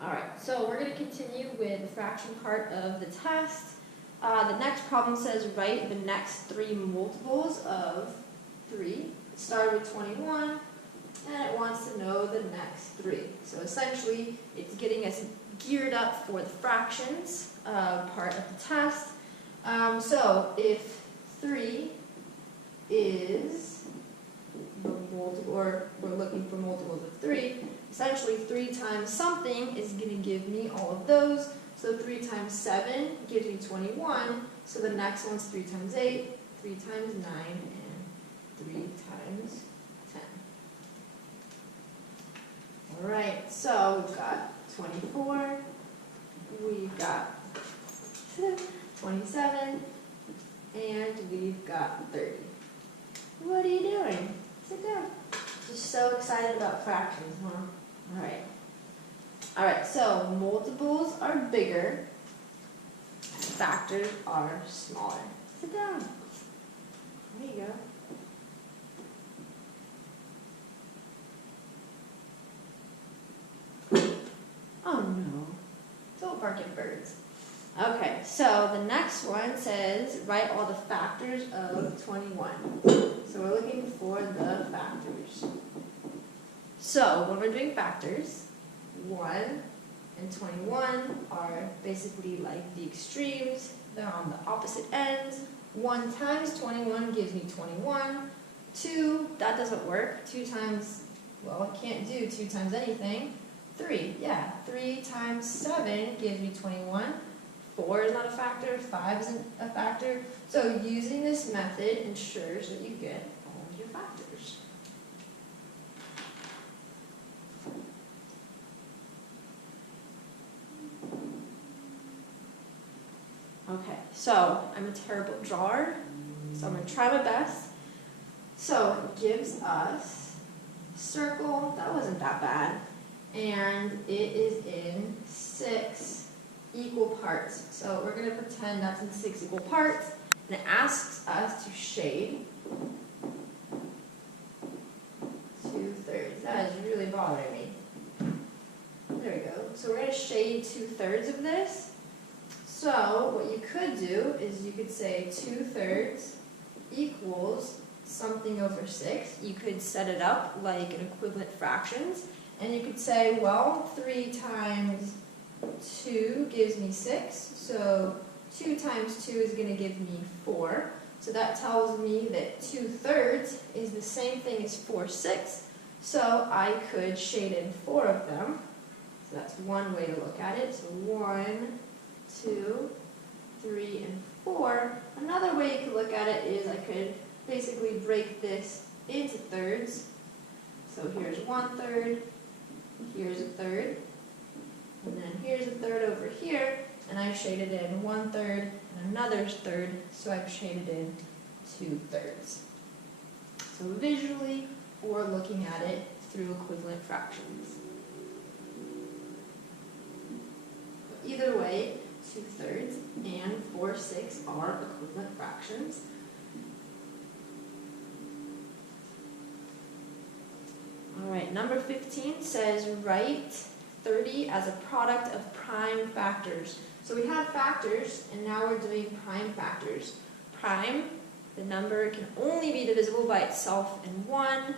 Alright, so we're going to continue with the fraction part of the test. The next problem says write the next three multiples of 3. It started with 21, and it wants to know the next 3. So essentially, it's getting us geared up for the fractions part of the test. So if 3 is the multiple, or we're looking for multiples of 3, essentially 3 times something is going to give me all of those. So 3 times 7 gives me 21. So the next one's 3 times 8, 3 times 9, and 3 times 10. Alright, so we've got 24, we've got 27, and we've got 30. What are you doing? Sit down. Just so excited about fractions, huh? Alright, so multiples are bigger, factors are smaller. Sit down. There you go. Oh no, don't bark at birds. Okay, so the next one says write all the factors of 21. So we're looking for the factors. So when we're doing factors, 1 and 21 are basically like the extremes. They're on the opposite ends. 1 times 21 gives me 21. 2, that doesn't work. 2 times, well, it can't do 2 times anything. 3, yeah, 3 times 7 gives me 21. 4 is not a factor, 5 isn't a factor. So using this method ensures that you get all of your factors. Okay, so I'm a terrible drawer, so I'm going to try my best. So it gives us a circle, that wasn't that bad, and it is in 6 equal parts. So we're going to pretend that's in 6 equal parts, and it asks us to shade 2/3. That is really bothering me. There we go. So we're going to shade 2/3 of this. So what you could do is you could say 2/3 equals something over 6. You could set it up like an equivalent fractions, and you could say, well, 3 times 2 gives me 6, so 2 times 2 is going to give me 4. So that tells me that 2/3 is the same thing as 4/6, so I could shade in 4 of them. So that's one way to look at it. So 1, 2, 3, and 4. Another way you could look at it is I could basically break this into thirds. So here's 1/3, here's a third, and then here's a third over here, and I've shaded in 1/3 and another third, so I've shaded in 2/3. So visually, or looking at it through equivalent fractions. But either way, 2/3 and 4/6 are equivalent fractions. Alright, number 15 says write 30 as a product of prime factors. So we have factors, and now we're doing prime factors. Prime, the number can only be divisible by itself in 1,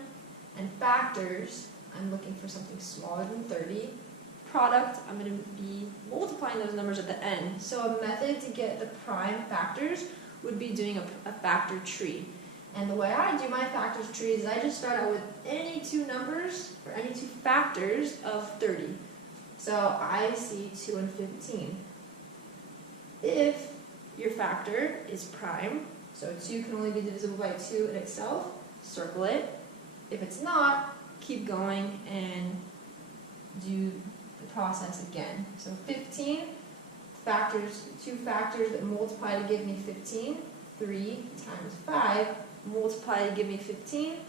and factors, I'm looking for something smaller than 30. Product, I'm going to be multiplying those numbers at the end. So a method to get the prime factors would be doing a factor tree. And the way I do my factors tree is I just start out with any 2 numbers, or any 2 factors of 30. So I see 2 and 15. If your factor is prime, so 2 can only be divisible by 2 in itself, circle it. If it's not, keep going and do the process again. So 15, factors, 2 factors that multiply to give me 15, 3 times 5, multiply to give me 15,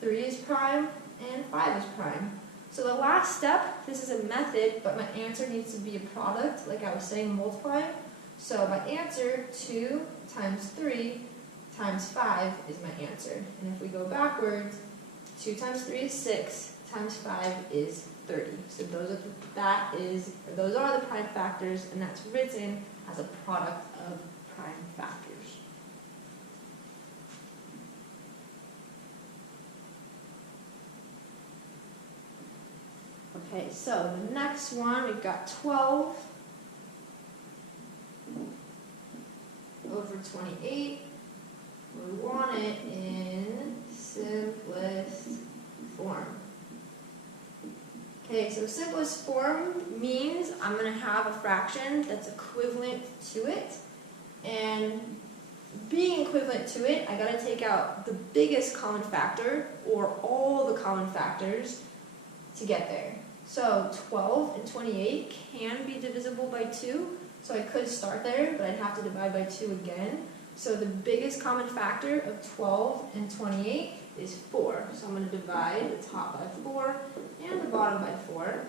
3 is prime, and 5 is prime. So the last step, this is a method, but my answer needs to be a product, like I was saying, multiplying. So my answer, 2 times 3 times 5 is my answer. And if we go backwards, 2 times 3 is 6, times 5 is 30. So those are the prime factors, and that's written as a product of prime factors. Okay, so the next one, we've got 12 over 28. We want it in simplest form. Okay, so simplest form means I'm going to have a fraction that's equivalent to it. And being equivalent to it, I got to take out the biggest common factor or all the common factors to get there. So 12 and 28 can be divisible by 2. So I could start there, but I'd have to divide by 2 again. So the biggest common factor of 12 and 28 is 4. So I'm going to divide the top by 4 and the bottom by 4.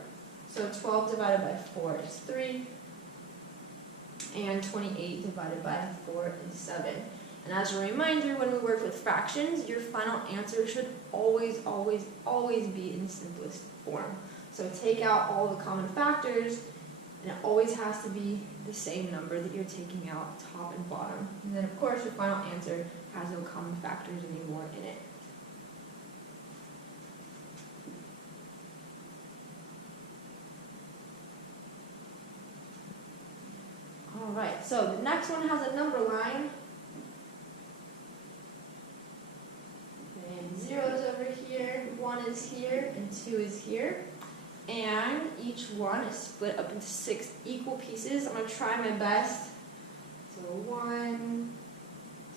So 12 divided by 4 is 3. And 28 divided by 4 is 7. And as a reminder, when we work with fractions, your final answer should always, always, always be in simplest form. So take out all the common factors, and it always has to be the same number that you're taking out, top and bottom. And then, of course, your final answer has no common factors anymore in it. All right, so the next one has a number line. And 0 is over here, 1 is here, and 2 is here. And each one is split up into 6 equal pieces. I'm going to try my best. So 1,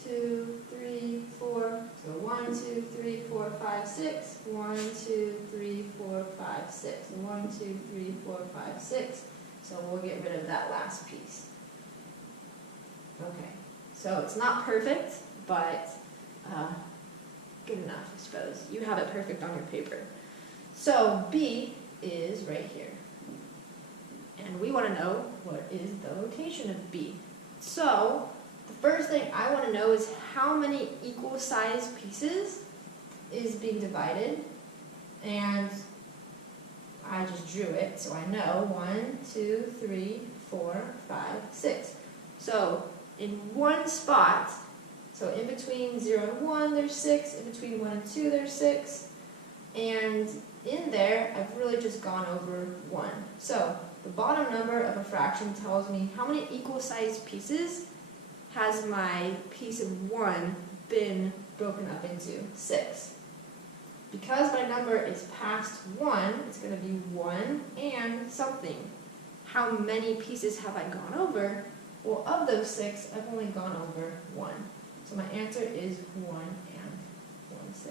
2, 3, 4. So 1, 2, 3, 4, 5, 6. 1, 2, 3, 4, 5, 6. 1, 2, 3, 4, 5, 6. So we'll get rid of that last piece. Okay, so it's not perfect, but good enough, I suppose. You have it perfect on your paper. So B is right here. And we want to know what is the rotation of B. So the first thing I want to know is how many equal sized pieces is being divided. And I just drew it, so I know 1, 2, 3, 4, 5, 6. So in one spot, so in between 0 and 1 there's 6, in between 1 and 2 there's 6, and in there I've really just gone over 1. So the bottom number of a fraction tells me how many equal sized pieces has my piece of 1 been broken up into. 6. Because my number is past 1, it's going to be 1 and something. How many pieces have I gone over? Well, of those 6, I've only gone over 1. So my answer is 1 and 1/6.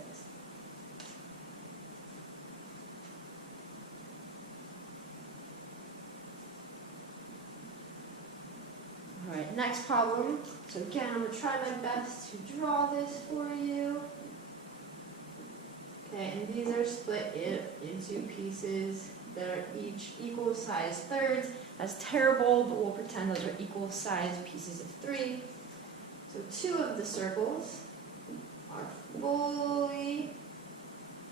All right, next problem. So again, I'm going to try my best to draw this for you. Okay, and these are split into pieces that are each equal sized thirds. That's terrible, but we'll pretend those are equal sized pieces of 3. So 2 of the circles are fully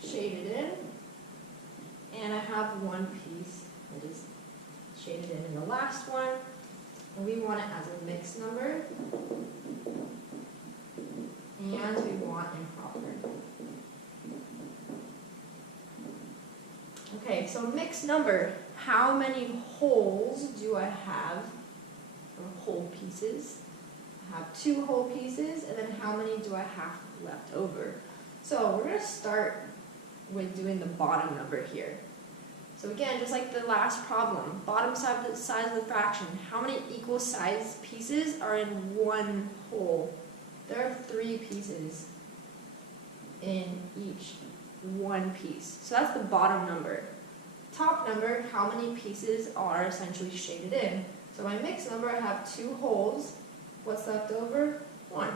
shaded in, and I have 1 piece that is shaded in the last one, and we want it as a mixed number, and we want improper. Okay, so mixed number, how many wholes do I have, or whole pieces? I have 2 whole pieces, and then how many do I have left over? So we're going to start with doing the bottom number here. So again, just like the last problem, bottom side of the fraction, how many equal sized pieces are in 1 whole? There are 3 pieces in each 1 piece. So that's the bottom number. Top number, how many pieces are essentially shaded in? So my mixed number, I have 2 wholes. What's left over? 1.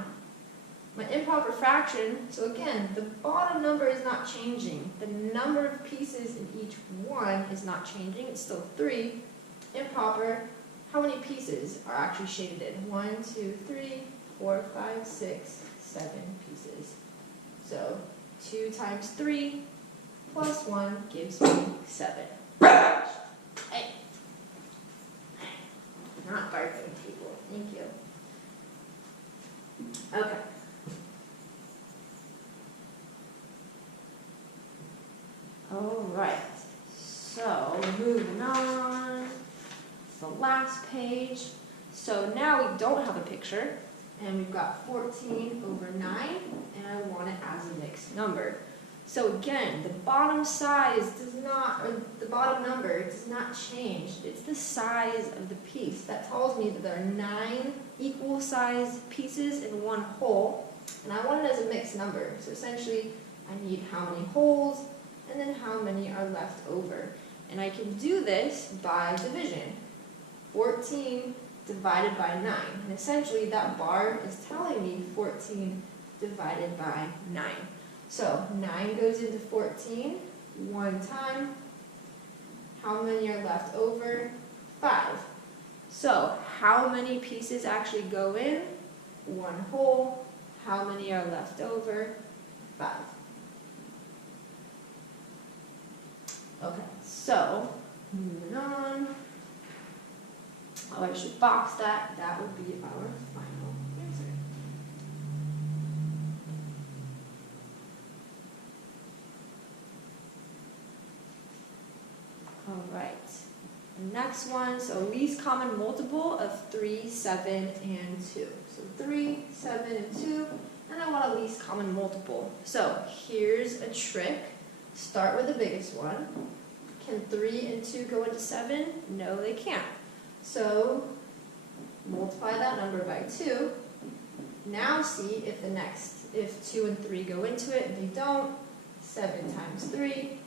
My improper fraction, so again, the bottom number is not changing. The number of pieces in each one is not changing. It's still 3. Improper, how many pieces are actually shaded in? 1, 2, 3, 4, 5, 6, 7 pieces. So 2 times 3 plus 1 gives me 7. Hey. Not barking table. Thank you. Okay. All right. So moving on. The last page. So now we don't have a picture, and we've got 14 over 9, and I want it as a mixed number. So again, the bottom size does not, or the bottom number does not change. It's the size of the piece. That tells me that there are 9 equal sized pieces in one whole, and I want it as a mixed number. So essentially, I need how many wholes, and then how many are left over. And I can do this by division. 14 divided by 9. And essentially that bar is telling me 14 divided by 9. So 9 goes into 14 one time. How many are left over? 5. So how many pieces actually go in? 1 whole. How many are left over? 5. Okay, so moving on. Oh, I should box that. That would be our final answer. All right. The next one, so least common multiple of 3, 7, and 2. So 3, 7, and 2, and I want a least common multiple. So here's a trick. Start with the biggest one. Can 3 and 2 go into 7? No, they can't. So multiply that number by 2. Now see if if 2 and 3 go into it. If they don't, 7 times 3.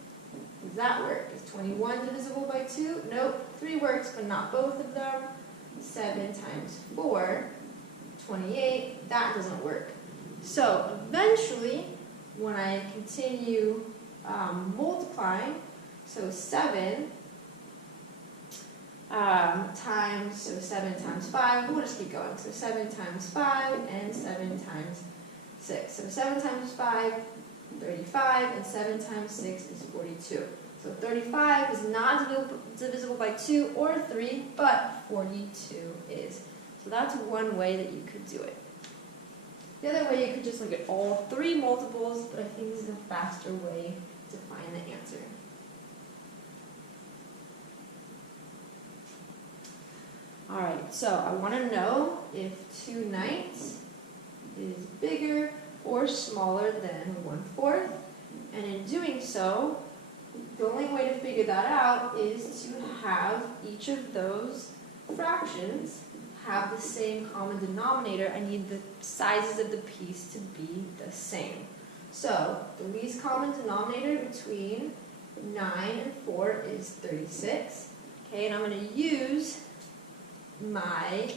Does that work? Is 21 divisible by 2? Nope. 3 works, but not both of them. 7 times 4, 28. That doesn't work. So eventually, when I continue multiplying, so 7 times, so 7 times 5, we'll just keep going. So 7 times 5 and 7 times 6. So 7 times 5, 35, and 7 times 6 is 42. So 35 is not divisible by 2 or 3, but 42 is. So that's one way that you could do it. The other way, you could just look at all 3 multiples, but I think this is a faster way to find the answer. Alright, so I want to know if 2 ninths is bigger or smaller than 1/4. And in doing so, the only way to figure that out is to have each of those fractions have the same common denominator. I need the sizes of the piece to be the same. So the least common denominator between 9 and 4 is 36. Okay, and I'm going to use my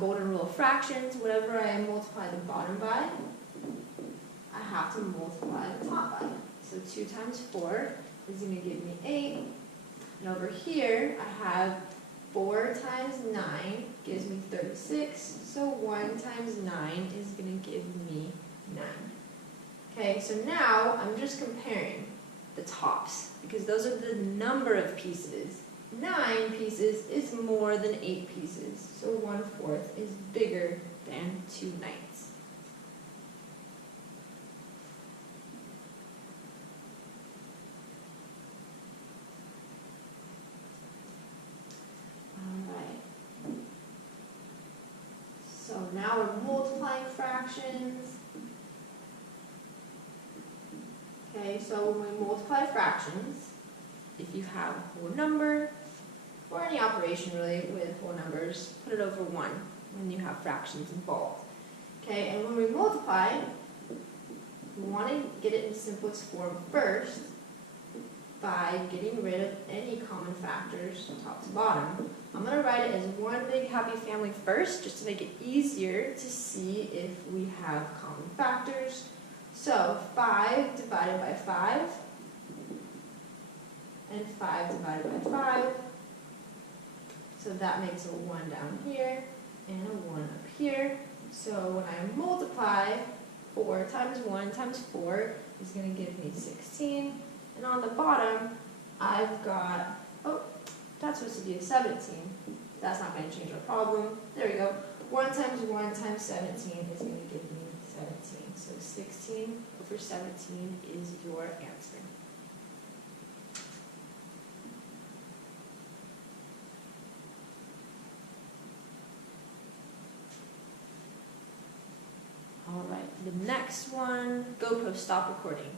golden rule of fractions. Whatever I multiply the bottom by, I have to multiply the top by. So 2 times 4 is going to give me 8. And over here, I have 4 times 9 gives me 36. So 1 times 9 is going to give me 9. Okay, so now I'm just comparing the tops, because those are the number of pieces. 9 pieces is more than 8 pieces, so 1/4 is bigger than 2 ninths. Alright. So now we're multiplying fractions. Okay, so when we multiply fractions, if you have a whole number, or any operation really with whole numbers, put it over 1 when you have fractions involved. Okay, and when we multiply, we want to get it in the simplest form first by getting rid of any common factors top to bottom. I'm going to write it as one big happy family first, just to make it easier to see if we have common factors. So 5 divided by 5, and 5 divided by 5. So that makes a 1 down here, and a 1 up here. So when I multiply, 4 times 1 times 4 is going to give me 16. And on the bottom, I've got, oh, that's supposed to be a 17. That's not going to change our problem. There we go. 1 times 1 times 17 is going to give me 17. So 16 over 17 is your answer. All right, the next one, GoPro, stop recording.